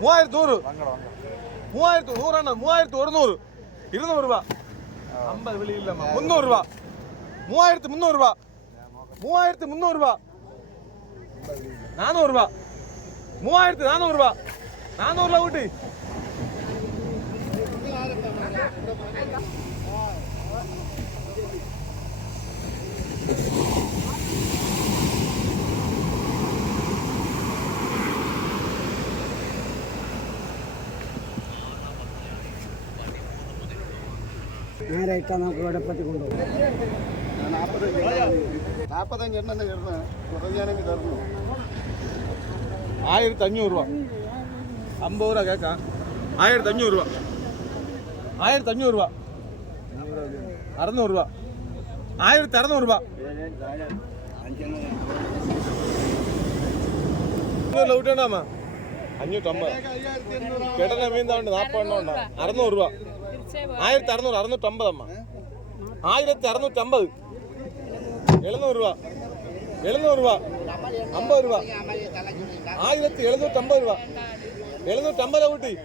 മൂവായിരത്തി നൂറ്. മൂവായിരത്തി നൂറെണ്ണം മൂവായിരത്തി ഒരുന്നൂറ്. ഇരുന്നൂറ് രൂപ. അമ്പത് വെളിയില്ല മുന്നൂറ് രൂപ. മൂവായിരത്തി മുന്നൂറ് രൂപ. മൂവായിരത്തി മുന്നൂറ് രൂപ. നാനൂറ് രൂപ. മൂവായിരത്തി നാനൂറ് രൂപ. നാനൂറ് രൂപ കൂട്ടി നേരായിട്ടാ നമുക്ക് വെടപ്പത്തി കൊണ്ടുപോകും നാൽപ്പത്തഞ്ച് എണ്ണം കിടന്ന് കുറഞ്ഞാണെങ്കിൽ തരുന്നു ആയിരത്തി അഞ്ഞൂറ് രൂപ. അമ്പത് രൂപ കേക്കാം ആയിരത്തി അഞ്ഞൂറ് രൂപ ആയിരത്തി അഞ്ഞൂറ് രൂപ അറുന്നൂറ് രൂപ ആയിരത്തി അറുന്നൂറ് രൂപ ഊട്ടണ്ടാമ അഞ്ഞൂറ്റമ്പത് കേട്ടന മീൻ താണ്ട് നാൽപ്പതെണ്ണം ഉണ്ട് അറുന്നൂറ് രൂപ ആയിരത്തി അറുന്നൂറ് അറുന്നൂറ്റമ്പത് അമ്മ ആയിരത്തി അറുന്നൂറ്റമ്പത് എഴുന്നൂറ് രൂപ എഴുന്നൂറ് രൂപ അമ്പത് രൂപ ആയിരത്തി എഴുന്നൂറ്റമ്പത് രൂപ എഴുന്നൂറ്റമ്പത് കൂട്ടി.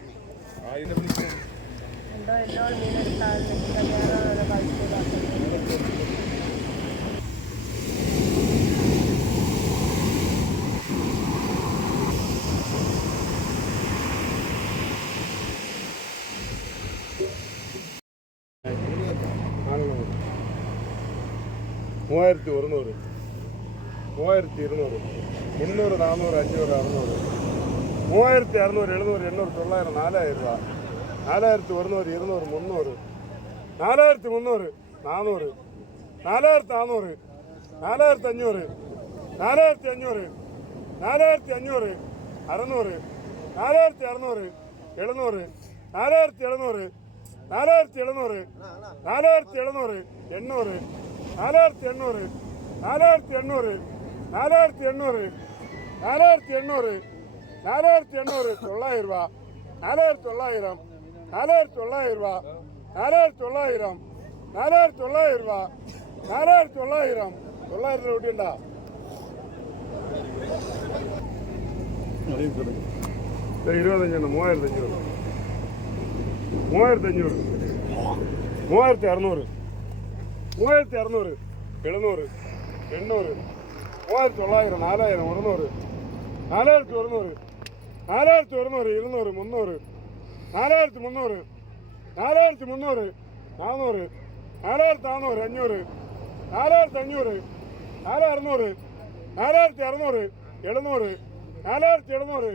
മൂവായിരത്തി ഒരുന്നൂറ്. മൂവായിരത്തി ഇരുന്നൂറ്. മുന്നൂറ് നാന്നൂറ് അഞ്ഞൂറ് അറുന്നൂറ്. മൂവായിരത്തി അറുന്നൂറ് എഴുന്നൂറ് എണ്ണൂറ് തൊള്ളായിരം നാലായിരം രൂപ. നാലായിരത്തി ഒരുന്നൂറ് ഇരുന്നൂറ് മുന്നൂറ്. നാലായിരത്തി മുന്നൂറ് നാനൂറ് നാലായിരത്തി നാനൂറ് നാലായിരത്തി അഞ്ഞൂറ്. നാലായിരത്തി അഞ്ഞൂറ് നാലായിരത്തി അഞ്ഞൂറ് അറുന്നൂറ്. നാലായിരത്തി അറുന്നൂറ് എഴുന്നൂറ്. നാലായിരത്തി എഴുന്നൂറ് നാലായിരത്തി എഴുന്നൂറ്. നാലായിരത്തി എഴുന്നൂറ് എണ്ണൂറ്. നാലായിരത്തി എണ്ണൂറ് നാലായിരത്തി എണ്ണൂറ് നാലായിരത്തി എണ്ണൂറ്. നാലായിരത്തി എണ്ണൂറ് നാലായിരത്തി എണ്ണൂറ് തൊള്ളായിരം രൂപ. നാലായിരത്തി തൊള്ളായിരം നാലായിരത്തി തൊള്ളായിരം രൂപ. നാലായിരത്തി തൊള്ളായിരം നാലായിരത്തി തൊള്ളായിരം രൂപ. നാലായിരത്തി തൊള്ളായിരം തൊള്ളായിരത്തി കൂട്ടിയുണ്ടാ ഇരുപത്തഞ്ചെണ്ണം മൂവായിരത്തി അഞ്ഞൂറ് മൂവായിരത്തി അഞ്ഞൂറ് മൂവായിരത്തി അറുന്നൂറ് മൂവായിരത്തി അറുന്നൂറ് എഴുന്നൂറ്. എണ്ണൂറ്. മൂവായിരത്തി തൊള്ളായിരം നാലായിരം ഒരുന്നൂറ്. നാലായിരത്തി ഒരുന്നൂറ് നാലായിരത്തി ഒരുന്നൂറ് ഇരുന്നൂറ് മുന്നൂറ്. നാലായിരത്തി മുന്നൂറ് നാലായിരത്തി മുന്നൂറ് നാനൂറ്. നാലായിരത്തി നാനൂറ് അഞ്ഞൂറ്. നാലായിരത്തി അഞ്ഞൂറ് നാല് അറുന്നൂറ് നാലായിരത്തി അറുന്നൂറ് എഴുന്നൂറ്. നാലായിരത്തി എഴുന്നൂറ്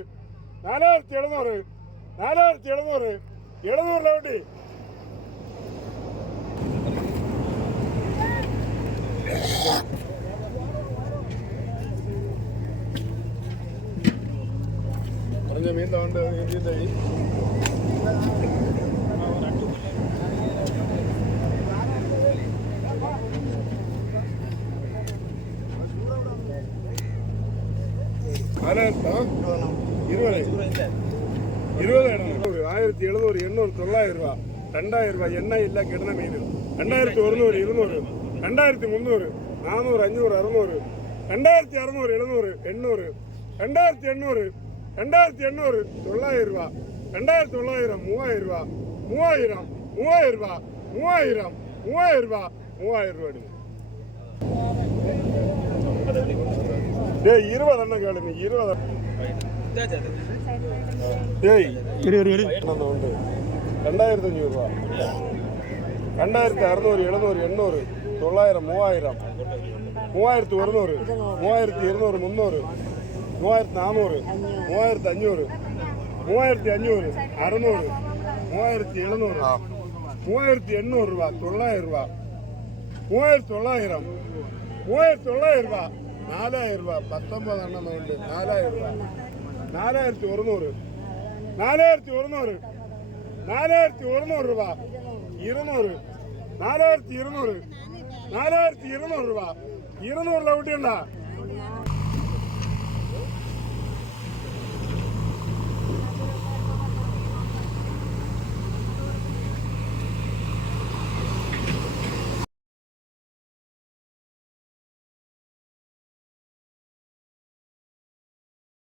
നാലായിരത്തി എഴുന്നൂറ് നാലായിരത്തി എഴുന്നൂറ്. എഴുന്നൂറ് ലൗട്ടി പറഞ്ഞ മീൻ തോണ്ട് ഇതിന്റെ ഈ നാലായിരത്താ ഇരുപത്. ഇരുപത് എണ്ണൂറ് ആയിരത്തി എഴുന്നൂറ് എണ്ണൂറ് തൊള്ളായിരം രൂപ. രണ്ടായിരം രൂപ എണ്ണ ഇല്ല കിടന്ന മീൻ. രണ്ടായിരത്തി ഒരുന്നൂറ് ഇരുന്നൂറ്. രണ്ടായിരത്തി മുന്നൂറ്. നാനൂറ് അഞ്ഞൂറ് അറുന്നൂറ്. രണ്ടായിരത്തി അറുന്നൂറ് എഴുന്നൂറ് എണ്ണൂറ് രണ്ടായിരത്തി എണ്ണൂറ് രണ്ടായിരത്തി എണ്ണൂറ് തൊള്ളായിരം രൂപ രണ്ടായിരത്തി തൊള്ളായിരം മൂവായിരം രൂപ മൂവായിരം മൂവായിരം രൂപ മൂവായിരം മൂവായിരം രൂപ മൂവായിരം രൂപ എടുക്കും ഡേ ഇരുപതെണ്ണം കേളുന്നു ഇരുപതെണ്ണം ഏയ് ഉണ്ട് രണ്ടായിരത്തി അഞ്ഞൂറ് രൂപ രണ്ടായിരത്തി അറുന്നൂറ് എഴുന്നൂറ് എണ്ണൂറ് തൊള്ളായിരം മൂവായിരം മൂവായിരത്തി ഒരുന്നൂറ് മൂവായിരത്തി നാനൂറ് മൂവായിരത്തി അഞ്ഞൂറ് മൂവായിരത്തി അഞ്ഞൂറ് അറുന്നൂറ് മൂവായിരത്തി എഴുന്നൂറ് മൂവായിരത്തി എണ്ണൂറ് രൂപ തൊള്ളായിരം രൂപ മൂവായിരത്തി തൊള്ളായിരം മൂവായിരത്തി തൊള്ളായിരം രൂപ നാലായിരം രൂപ പത്തൊമ്പത് എണ്ണം ഉണ്ട് നാലായിരം രൂപ നാലായിരത്തി ഒരുന്നൂറ് നാലായിരത്തി ഒരുന്നൂറ് നാലായിരത്തി ഒരുന്നൂറ് രൂപ ഇരുന്നൂറ് നാലായിരത്തി ഇരുന്നൂറ് നാലായിരത്തി ഇരുന്നൂറ് രൂപ ഇരുന്നൂറിലെ ലൗട്ടിയുണ്ട